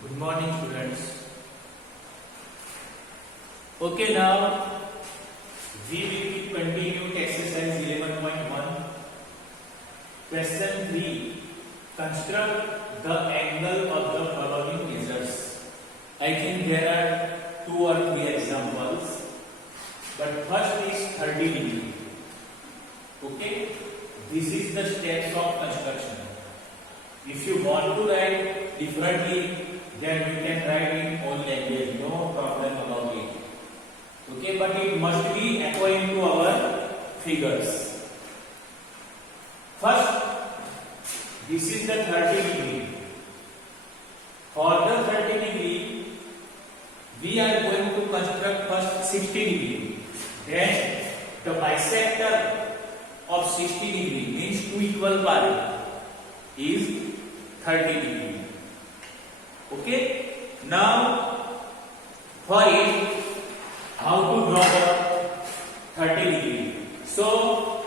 Good morning, students. Okay, now we will continue exercise 11.1. Question 3. Construct the angle of the following measures. I think there are 2 or 3 examples, but first is 30 degree. Okay, this is the steps of construction. If you want to write differently, then we can write in own language, no problem about it. Okay, but it must be according to our figures. First, this is the 30 degree. For the 30 degree, we are going to construct first 60 degree. Then the bisector of 60 degree means 2 equal parts is 30 degree. Okay, now for it, how to draw the 30 degree? So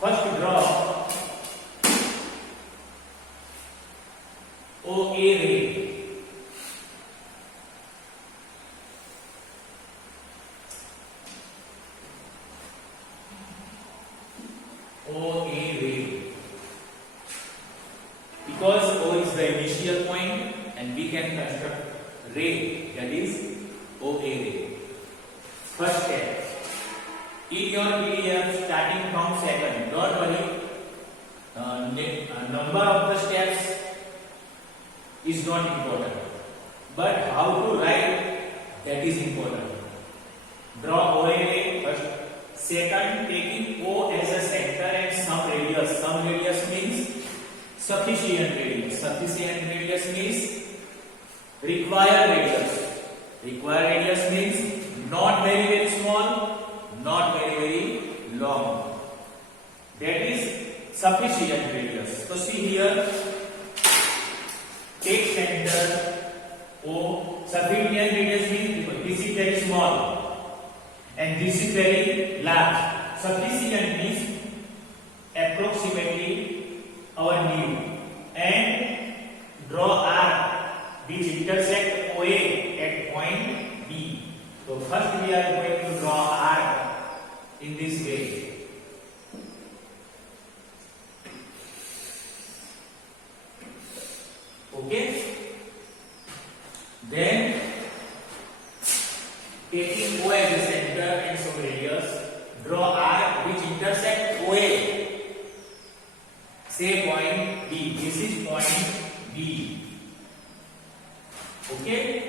first draw OA ray. OA ray. Because O is the initial point and we can construct ray, that is OA ray. First step. In your PDF, starting from second, don't worry, number of the steps is not important, but how to write, that is important. Draw OA ray first. Second, taking O as a center and some radius. Some radius means sufficient radius. Sufficient radius means required radius. Required radius means not very small, not very long. That is sufficient radius. So see here, take center O. Sufficient radius means this is very small and this is very large. Sufficient means approximately our need. And draw arc which intersect OA at point B. So first we are going to draw arc in this way. Okay. Then taking O as a center and some radius, draw arc which intersect OA. Say point B. This is point B. Okay.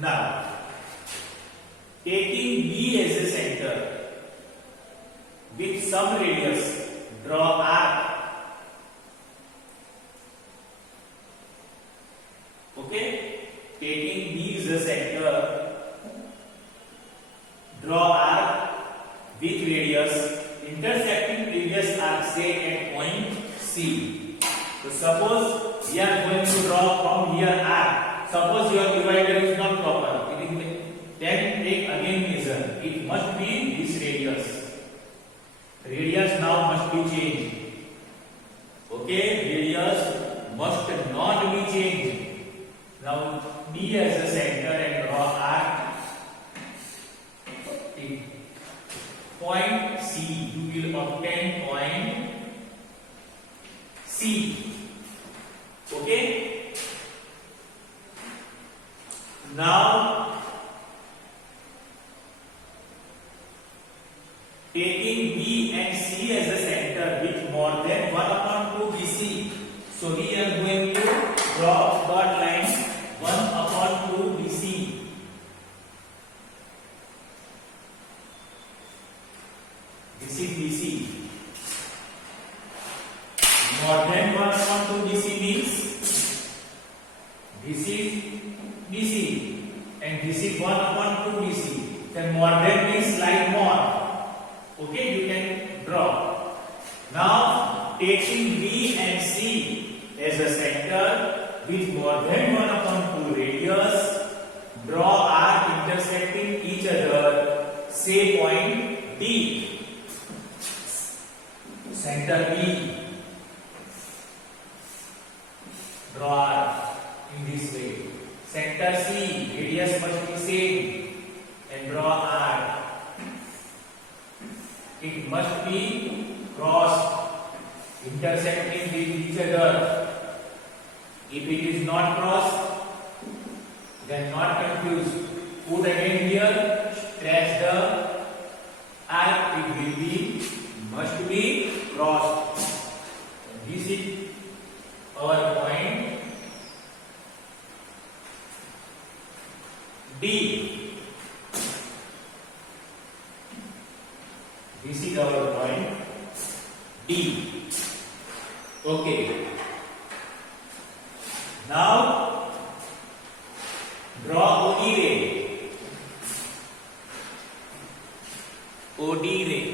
Now, taking B as a center with some radius, draw arc. Okay, taking B as a center, draw arc with radius intersecting previous arc, say at point C. So suppose we are going to draw from here arc. Suppose your divider is not proper, then take again measure. It must be this radius. Radius now must be changed. Okay, radius must not be changed. Now B as a center and draw arc. Point C. You will obtain point C. Okay. Now taking B and C as a center with more than 1/2 BC. So we are going to draw dot line 1/2 BC. This is BC. More than 1/2 BC means this is BC and this is 1/2 BC. Then more than means like more. Okay, you can draw. Now taking B and C as a center with more than 1/2 radius. Draw arc intersecting each other. Say point D. Center B. Draw arc in this way. Center C. Radius must be same. And draw arc. It must be crossed, intersecting with each other. If it is not crossed, then not confused. Put again here, stretch the arc. It will be, must be crossed. And this is our point D. This is our point D. Okay. Now draw OD ray. OD ray.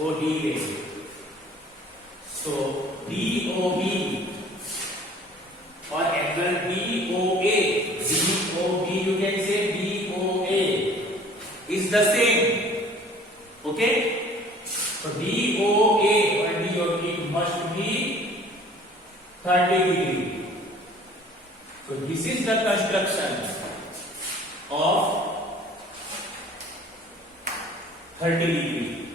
OD ray. So DOB or angle DOA, DOB you can say DOA is the same. Okay? So DOA or DOB must be 30 degree. So this is the construction of 30 degree.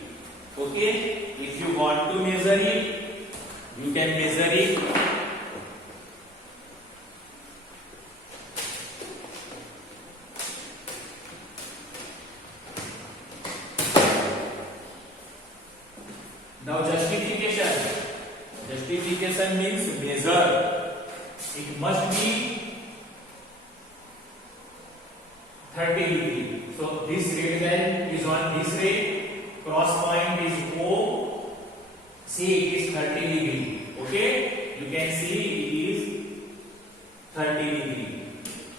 Okay? If you want to measure it, you can measure it. Now justification. Justification means measure. It must be 30 degree. So this red line is on this ray. Cross point is O. See, it is 30 degree. Okay? You can see it is 30 degree.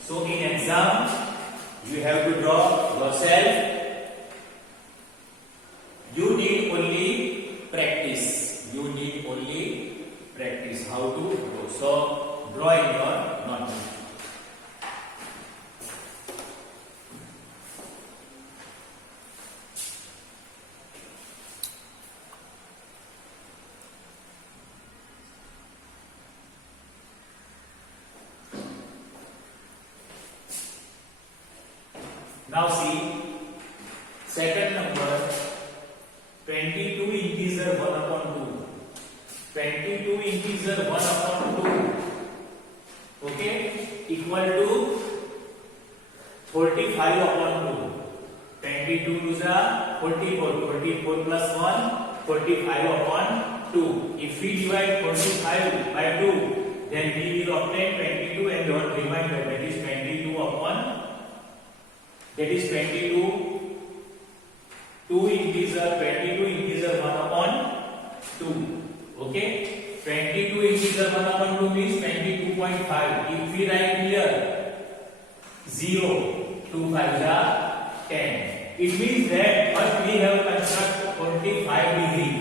So in exam, you have to draw yourself. You need only practice. You need only practice how to draw. So draw in your notebook. Now see, second number, 22 integer 1/2. 22 integer 1/2. Okay, equal to 45/2. 22 to the 44. 44 plus 1, 45/2. If we divide 45 by 2, then we will obtain 22 and one remainder, that is 22 upon. That is 22, 2 integer, 22 integer 1/2. Okay? 22 integer 1/2 means 22.5. If we write here 0, 2 5 are 10. It means that first we have construct 45 degree.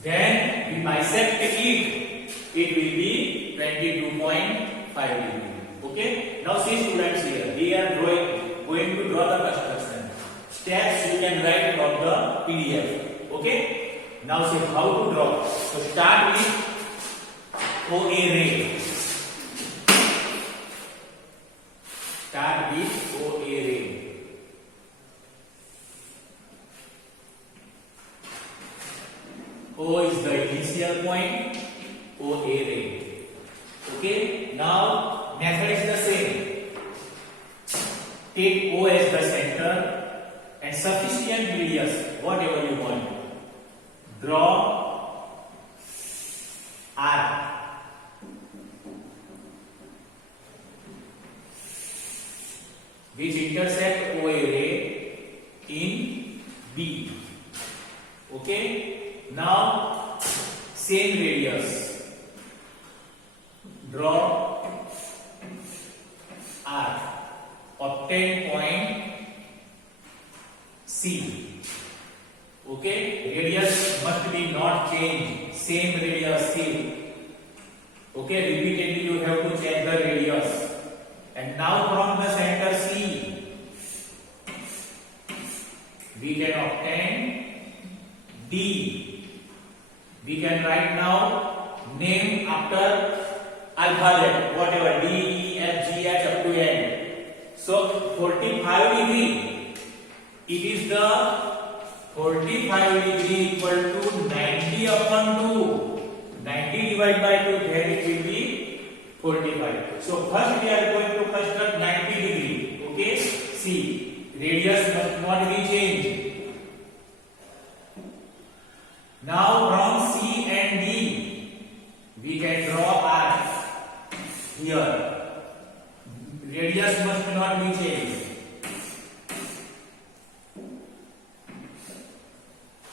Then we bisect it. It will be 22.5 degree. Okay? Now see students here. We are going to draw the construction. Steps you can write on the PDF. Okay? Now see how to draw. So start with OA ray. Start with OA ray. O is the initial point. OA ray. Okay? Now method is the same. Take O as the center and sufficient radius, whatever you want. Draw arc. Which intersect OA ray in B. Okay? Now same radius. Draw arc. Obtain obtained point C. Okay, radius must be not changed, same radius C. Okay, repeatedly you have to check the radius. And now from the center C, we can obtain D. We can write now name after alphabet, whatever D, E, F, G, H up to N. So 45 degree, it is the 45 degree equal to 90 upon 2. 90 divided by 2, then it will be 45. So first we are going to construct 90 degree. Okay, see, radius must not be changed. Now from C and D, we can draw arc here. Radius must not be changed.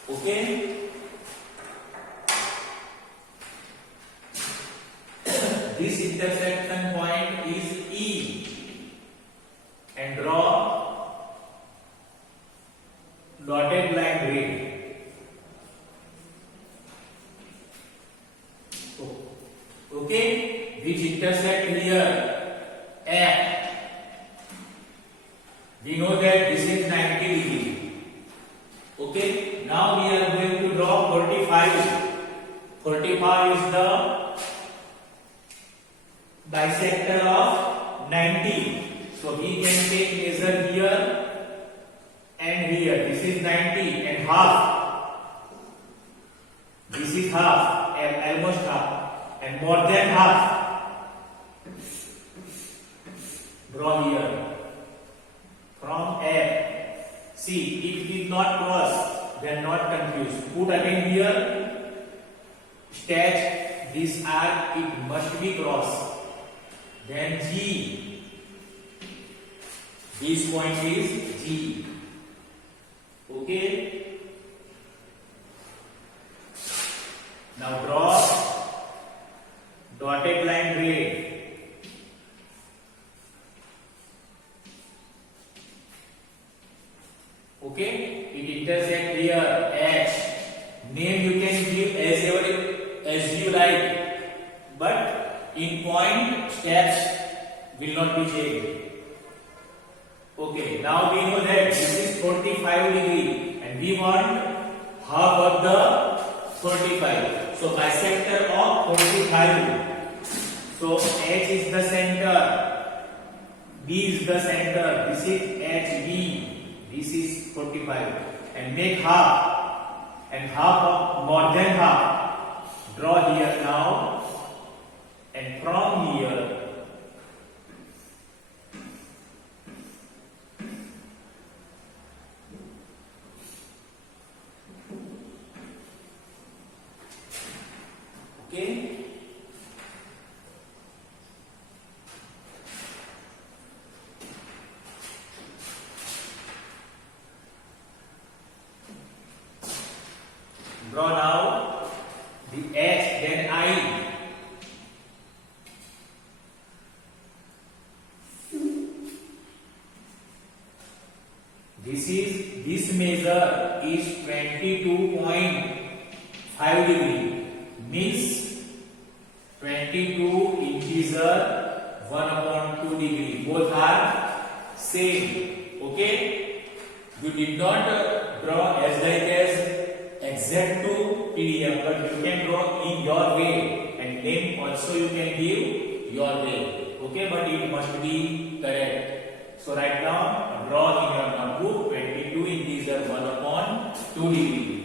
Okay. This intersection point is E, and draw dotted line grid. Okay, which intersect here F. We know that this is 90 degree. Okay, now we are going to draw 45. 45 is the bisector of 90. So we can take measure here and here. This is 90 and half. This is half, almost half, and more than half. Draw here from F. See, if it is not cross, then not confused. Put again here. Sketch this arc. It must be cross. Then G. This point is G. Okay. Now draw dotted line grid. Okay, it intersect here H. Name you can give as you like, but in point steps will not be changed. Okay, now we know that this is 45 degree and we want half of the 45. So bisector of 45. So H is the center, B is the center. This is HB. This is 45. And make half. And half of more than half. Draw here now. And from here, okay, draw now the H, then I. This measure is 22.5 degree. Means 22 integer 1/2 degree. Both are same. Okay. You did not draw as like as exact to PDF, but you can draw in your way, and name also you can give your way. Okay, but it must be correct. So right now draw in your notebook 22 integer 1/2 degree.